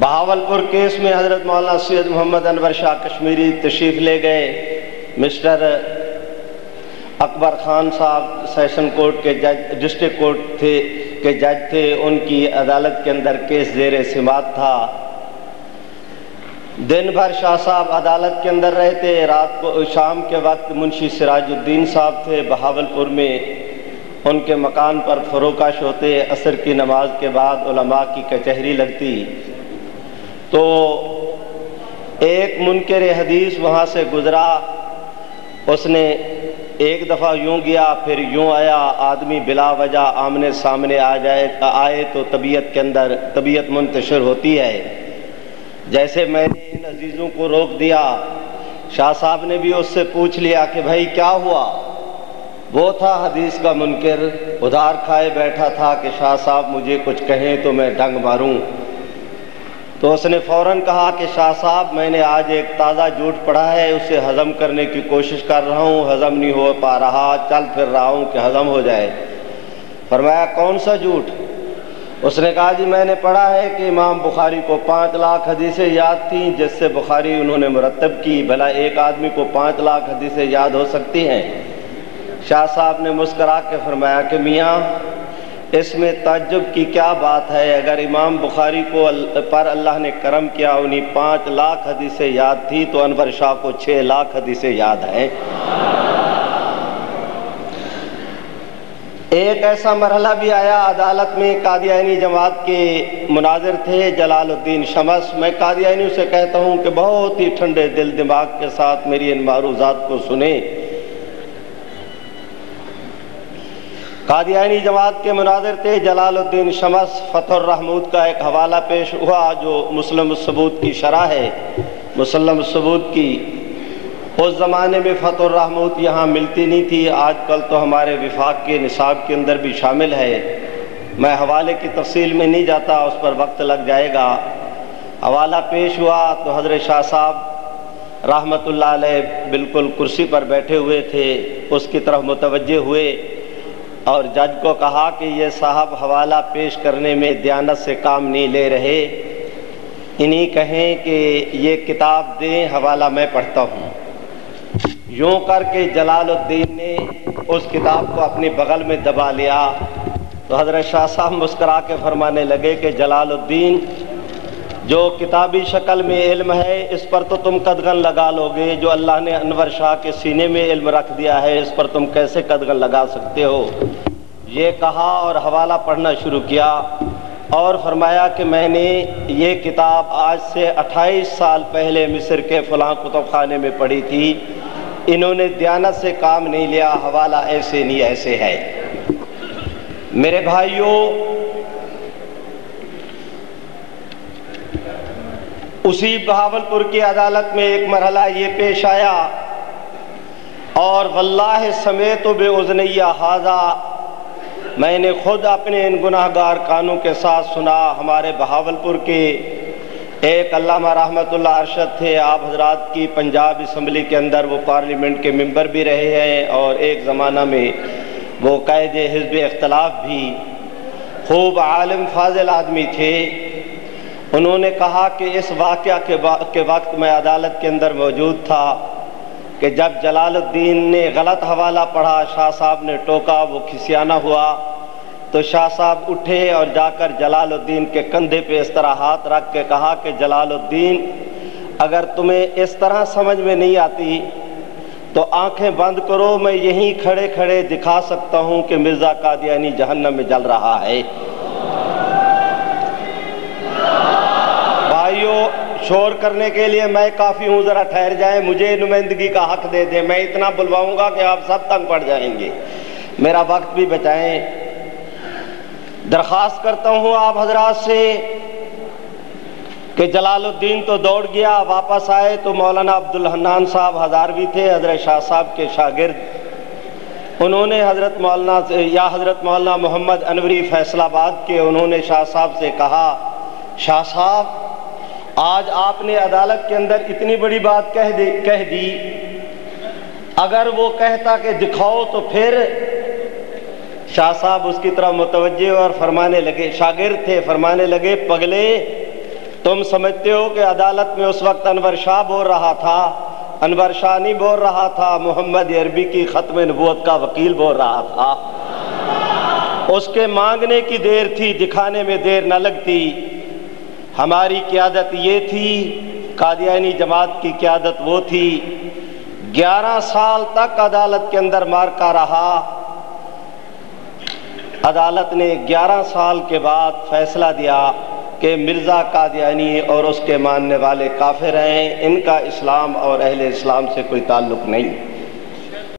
Bahawalpur case میں حضرت مولانا سید محمد انور شاہ کشمیری تشریف لے گئے۔ مسٹر اکبر خان صاحب سیشن کورٹ کے جج، ڈسٹرکٹ کورٹ کے جج تھے، ان کی عدالت کے اندر کیس زیر سماعت تھا۔ دن بھر شاہ صاحب عدالت کے اندر رہتے، رات کو شام کے وقت منشی سراج الدین صاحب تھے بہاولپور میں، ان کے مکان پر فروکش ہوتے۔ عصر کی نماز کے بعد علماء کی کچہری لگتی تو ایک منکر حدیث وہاں سے گزرا، اس نے ایک دفعہ یوں گیا پھر یوں آیا۔ آدمی بلا وجہ آمنے سامنے آئے تو طبیعت کے اندر طبیعت منتشر ہوتی ہے۔ جیسے میں نے ان عزیزوں کو روک دیا، شاہ صاحب نے بھی اس سے پوچھ لیا کہ بھائی کیا ہوا؟ وہ تھا حدیث کا منکر، ادھار کھائے بیٹھا تھا کہ شاہ صاحب مجھے کچھ کہیں تو میں ڈنگ ماروں۔ تو اس نے فوراً کہا کہ شاہ صاحب میں نے آج ایک تازہ جھوٹ پڑھا ہے، اسے ہضم کرنے کی کوشش کر رہا ہوں، ہضم نہیں ہو پا رہا، چل پھر رہا ہوں کہ ہضم ہو جائے۔ فرمایا کون سا جھوٹ؟ اس نے کہا جی میں نے پڑھا ہے کہ امام بخاری کو 5 لاکھ حدیثیں یاد تھیں، جس سے بخاری انہوں نے مرتب کی، بھلا ایک آدمی کو 5 لاکھ حدیثیں یاد ہو سکتی ہیں؟ شاہ صاحب نے مسکرا کے فرمایا کہ میاں اس میں تعجب کی کیا بات ہے؟ اگر امام بخاری کو پر اللہ نے کرم کیا، انہیں 5 لاکھ حدیثیں یاد تھی تو انور شاہ کو 6 لاکھ حدیثیں یاد ہیں۔ ایک ایسا مرحلہ بھی آیا عدالت میں، قادیانی جماعت کے مناظر تھے جلال الدین شمس۔ میں قادیانیوں سے کہتا ہوں کہ بہت ہی ٹھنڈے دل دماغ کے ساتھ میری ان معروضات کو سنیں۔ قادیانی جماعت کے مناظر تھے جلال الدین شمس۔ فتح الرحمود کا ایک حوالہ پیش ہوا جو مسلم الثبوت کی شرح ہے، مسلم الثبوت کی۔ اس زمانے میں فتح الرحمود یہاں ملتی نہیں تھی، آج کل تو ہمارے وفاق کے نصاب کے اندر بھی شامل ہے۔ میں حوالے کی تفصیل میں نہیں جاتا، اس پر وقت لگ جائے گا۔ حوالہ پیش ہوا تو حضرت شاہ صاحب رحمۃ اللہ علیہ بالکل کرسی پر بیٹھے ہوئے تھے، اس کی طرف متوجہ ہوئے اور جج کو کہا کہ یہ صاحب حوالہ پیش کرنے میں دیانت سے کام نہیں لے رہے، انہیں کہیں کہ یہ کتاب دیں، حوالہ میں پڑھتا ہوں۔ یوں کر کے جلال الدین نے اس کتاب کو اپنی بغل میں دبا لیا تو حضرت شاہ صاحب مسکرا کے فرمانے لگے کہ جلال الدین، جو کتابی شکل میں علم ہے اس پر تو تم قدغن لگا لو گے، جو اللہ نے انور شاہ کے سینے میں علم رکھ دیا ہے اس پر تم کیسے قدغن لگا سکتے ہو؟ یہ کہا اور حوالہ پڑھنا شروع کیا اور فرمایا کہ میں نے یہ کتاب آج سے 28 سال پہلے مصر کے فلاں کتب خانے میں پڑھی تھی، انہوں نے دیانت سے کام نہیں لیا، حوالہ ایسے نہیں ایسے ہے۔ میرے بھائیوں، اسی بہاولپور کی عدالت میں ایک مرحلہ یہ پیش آیا، اور واللہ سمیت بأذنی ھذا، میں نے خود اپنے ان گناہ گار کانوں کے ساتھ سنا۔ ہمارے بہاولپور کے ایک علامہ رحمت اللہ ارشد تھے، آپ حضرات کی پنجاب اسمبلی کے اندر وہ پارلیمنٹ کے ممبر بھی رہے ہیں اور ایک زمانہ میں وہ قائد حزب اختلاف بھی، خوب عالم فاضل آدمی تھے۔ انہوں نے کہا کہ اس واقعہ کے وقت میں عدالت کے اندر موجود تھا کہ جب جلال الدین نے غلط حوالہ پڑھا، شاہ صاحب نے ٹوکا، وہ کھسیانہ ہوا تو شاہ صاحب اٹھے اور جا کر جلال الدین کے کندھے پہ اس طرح ہاتھ رکھ کے کہا کہ جلال الدین، اگر تمہیں اس طرح سمجھ میں نہیں آتی تو آنکھیں بند کرو، میں یہیں کھڑے کھڑے دکھا سکتا ہوں کہ مرزا قادیانی جہنم میں جل رہا ہے۔ بھائیو، شور کرنے کے لیے میں کافی ہوں، ذرا ٹھہر جائیں، مجھے نمائندگی کا حق دے دیں، میں اتنا بلواؤں گا کہ آپ سب تنگ پڑ جائیں گے، میرا وقت بھی بچائیں۔ درخواست کرتا ہوں آپ حضرات سے کہ جلال الدین تو دوڑ گیا، واپس آئے تو مولانا عبدالحنان صاحب ہزاروی تھے، حضرت شاہ صاحب کے شاگرد، انہوں نے حضرت مولانا محمد انوری فیصل آباد کے، انہوں نے شاہ صاحب سے کہا، شاہ صاحب آج آپ نے عدالت کے اندر اتنی بڑی بات کہہ دی، اگر وہ کہتا کہ دکھاؤ تو پھر؟ شاہ صاحب اس کی طرف متوجہ اور فرمانے لگے، شاگرد تھے، فرمانے لگے، پگلے تم سمجھتے ہو کہ عدالت میں اس وقت انور شاہ بول رہا تھا؟ انور شاہ نہیں بول رہا تھا، محمد عربی کی ختم نبوت کا وکیل بول رہا تھا۔ اس کے مانگنے کی دیر تھی، دکھانے میں دیر نہ لگتی۔ ہماری قیادت یہ تھی، قادیانی جماعت کی قیادت وہ تھی۔ 11 سال تک عدالت کے اندر مارکا رہا۔ عدالت نے 11 سال کے بعد فیصلہ دیا کہ مرزا قادیانی اور اس کے ماننے والے کافر ہیں، ان کا اسلام اور اہل اسلام سے کوئی تعلق نہیں۔